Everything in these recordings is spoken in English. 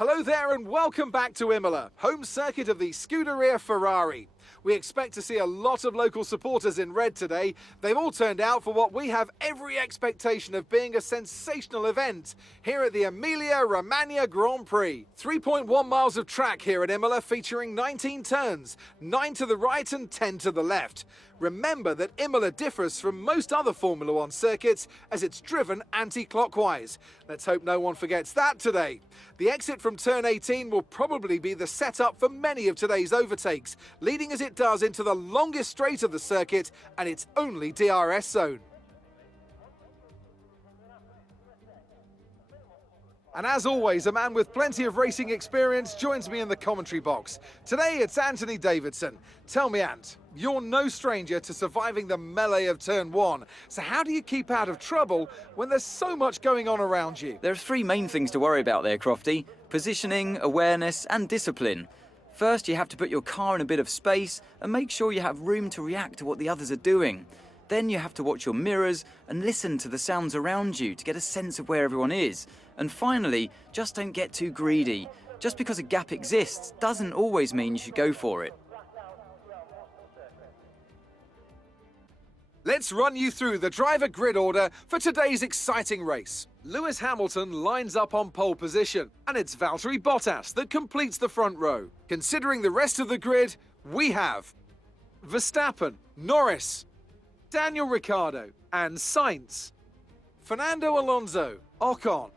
Hello there and welcome back to Imola, home circuit of the Scuderia Ferrari. We expect to see a lot of local supporters in red today. They've all turned out for what we have every expectation of being a sensational event here at the Emilia-Romagna Grand Prix. 3.1 miles of track here at Imola featuring 19 turns, 9 to the right and 10 to the left. Remember that Imola differs from most other Formula One circuits as it's driven anti-clockwise. Let's hope no one forgets that today. The exit from turn 18 will probably be the setup for many of today's overtakes, leading as it does into the longest straight of the circuit and its only DRS zone. And as always, a man with plenty of racing experience joins me in the commentary box. Today it's Anthony Davidson. Tell me, Ant, you're no stranger to surviving the melee of turn 1. So how do you keep out of trouble when there's so much going on around you? There are three main things to worry about there, Crofty. Positioning, awareness and discipline. First, you have to put your car in a bit of space and make sure you have room to react to what the others are doing. Then you have to watch your mirrors and listen to the sounds around you to get a sense of where everyone is. And finally, just don't get too greedy. Just because a gap exists doesn't always mean you should go for it. Let's run you through the driver grid order for today's exciting race. Lewis Hamilton lines up on pole position, and it's Valtteri Bottas that completes the front row. Considering the rest of the grid, we have Verstappen, Norris, Daniel Ricciardo and Sainz, Fernando Alonso, Ocon,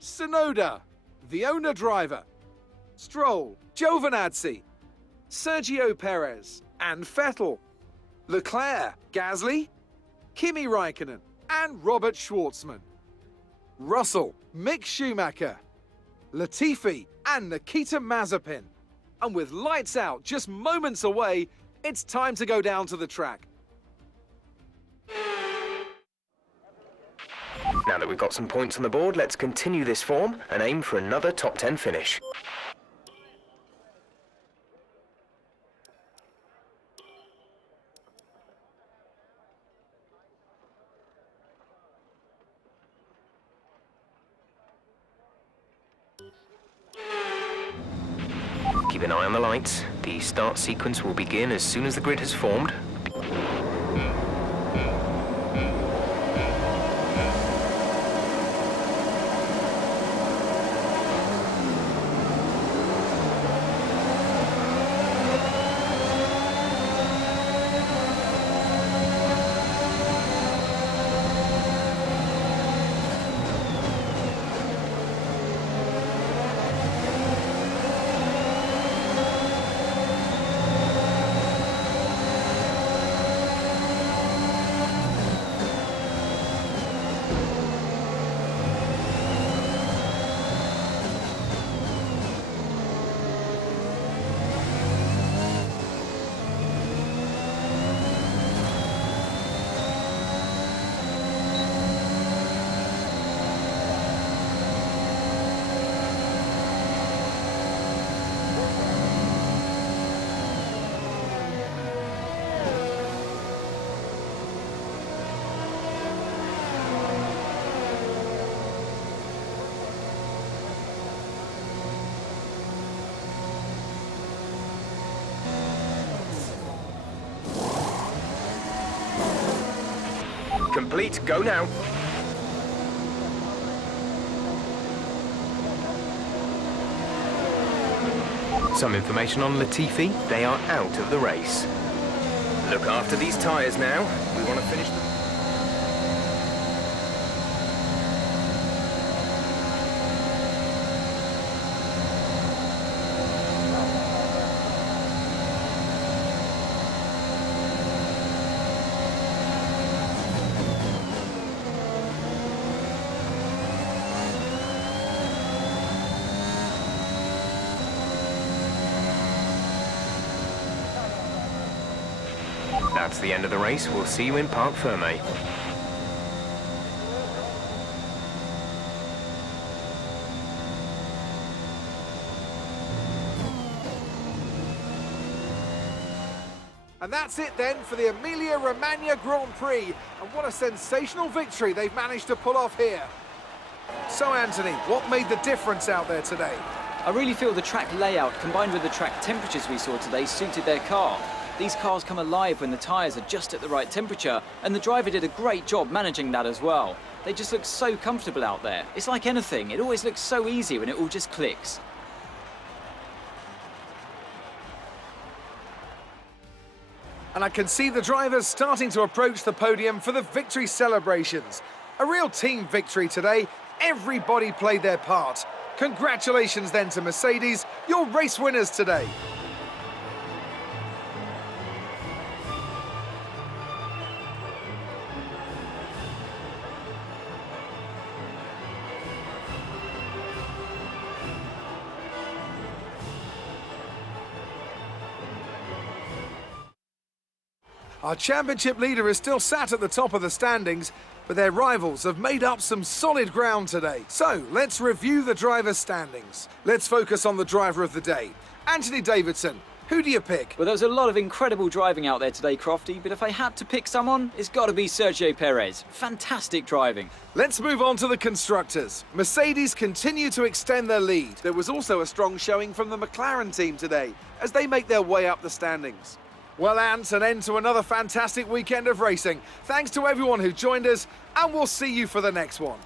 Tsunoda, the owner driver, Stroll, Giovinazzi, Sergio Perez and Vettel, Leclerc, Gasly, Kimi Raikkonen and Robert Schwartzman, Russell, Mick Schumacher, Latifi and Nikita Mazepin. And with lights out just moments away, it's time to go down to the track. Now that we've got some points on the board, let's continue this form and aim for another top 10 finish. Keep an eye on the lights. The start sequence will begin as soon as the grid has formed. Complete, go now. Some information on Latifi, they are out of the race. Look after these tyres now, we want to finish them. That's the end of the race. We'll see you in Parc Fermé. And that's it then for the Emilia-Romagna Grand Prix. And what a sensational victory they've managed to pull off here. So Anthony, what made the difference out there today? I really feel the track layout combined with the track temperatures we saw today suited their car. These cars come alive when the tyres are just at the right temperature, and the driver did a great job managing that as well. They just look so comfortable out there. It's like anything, it always looks so easy when it all just clicks. And I can see the drivers starting to approach the podium for the victory celebrations. A real team victory today. Everybody played their part. Congratulations then to Mercedes, your race winners today. Our championship leader is still sat at the top of the standings, but their rivals have made up some solid ground today. So, let's review the drivers' standings. Let's focus on the driver of the day. Anthony Davidson, who do you pick? Well, there was a lot of incredible driving out there today, Crofty, but if I had to pick someone, it's got to be Sergio Perez. Fantastic driving. Let's move on to the constructors. Mercedes continue to extend their lead. There was also a strong showing from the McLaren team today, as they make their way up the standings. Well, Ant, an end to another fantastic weekend of racing. Thanks to everyone who joined us, and we'll see you for the next one.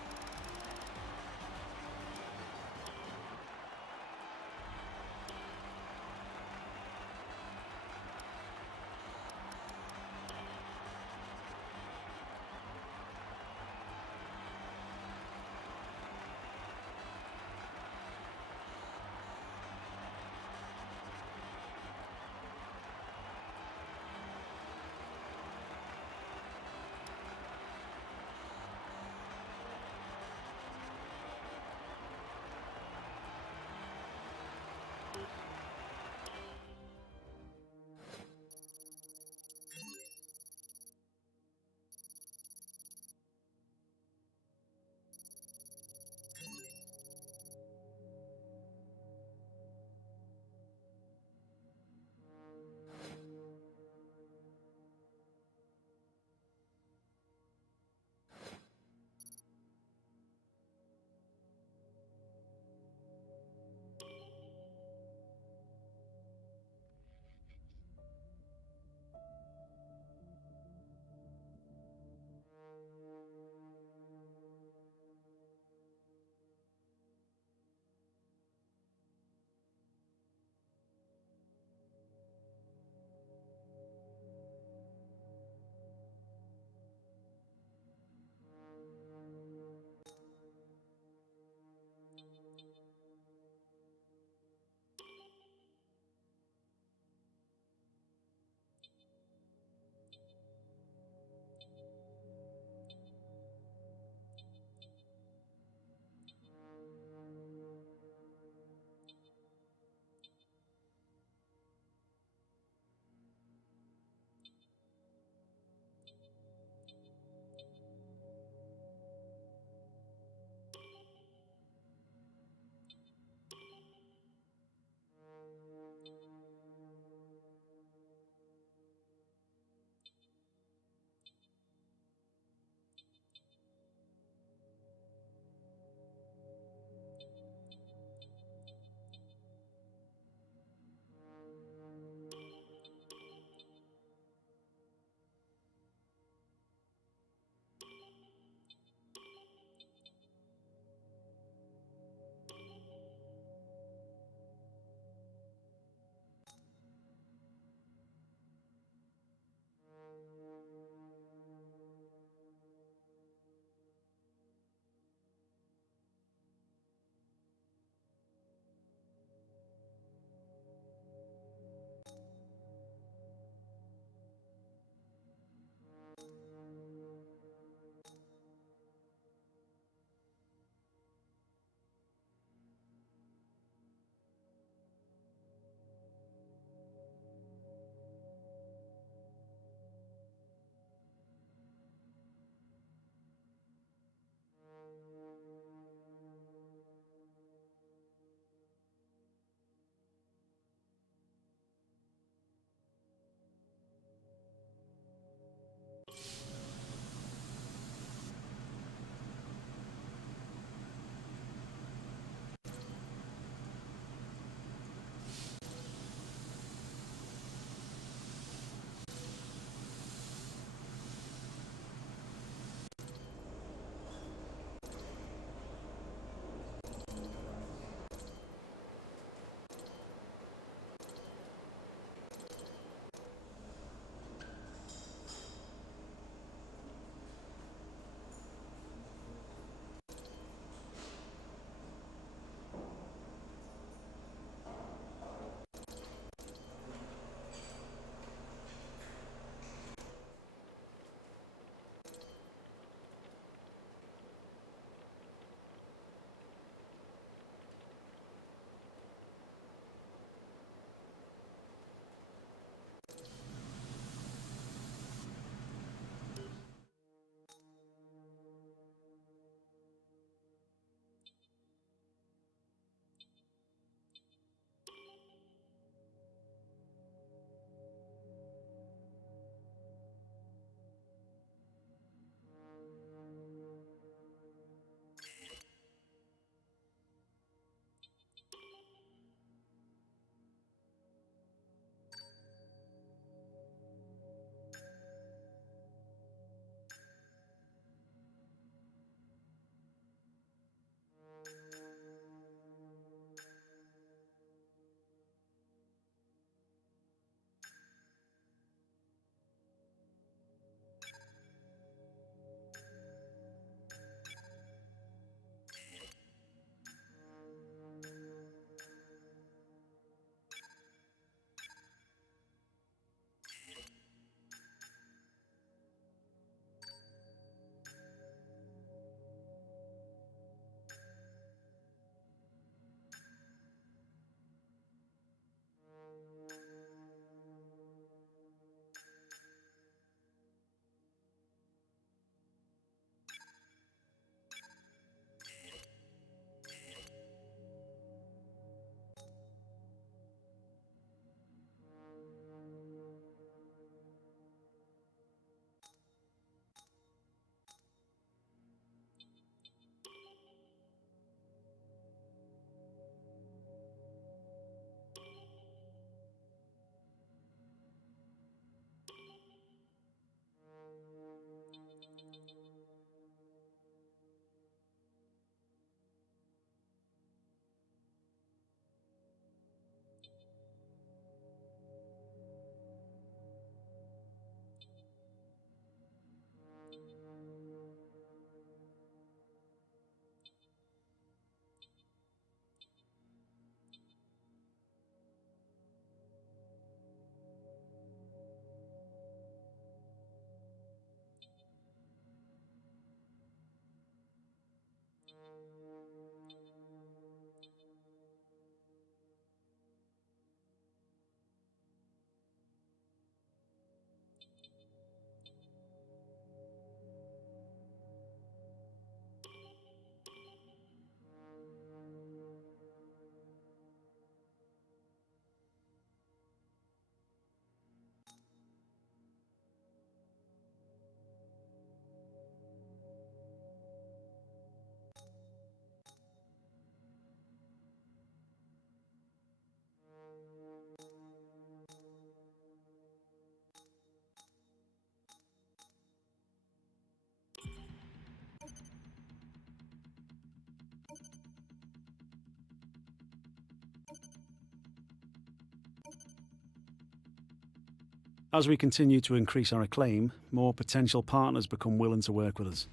As we continue to increase our acclaim, more potential partners become willing to work with us.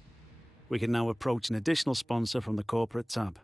We can now approach an additional sponsor from the corporate tab.